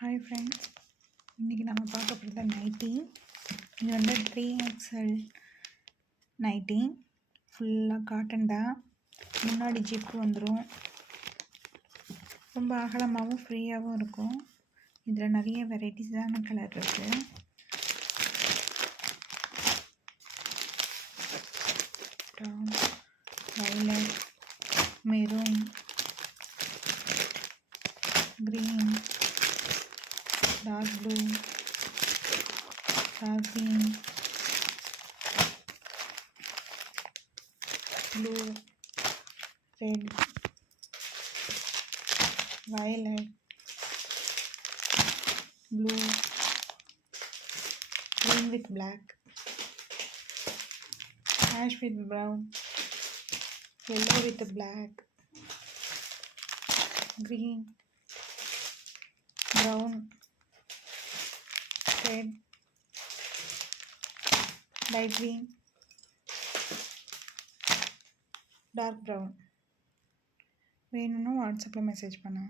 Hi friends, இன்றைக்கி நம்ம பார்க்க போகிறது நைட்டி. இது வந்து 3XL நைட்டி, ஃபுல்லாக காட்டன் தான். முன்னாடி ஜிப்பு வந்துடும், ரொம்ப அகலமாகவும் ஃப்ரீயாகவும் இருக்கும். இதில் நிறைய வெரைட்டிஸான கலர் இருக்குது. Violet, maroon, green, dark blue, dark green, blue, red, violet, blue, green with black, ash with brown, yellow with black, green, brown, red, light green, dark brown. வேணும்னா வாட்ஸ்அப்பில் மெசேஜ் பண்ணுங்கள்.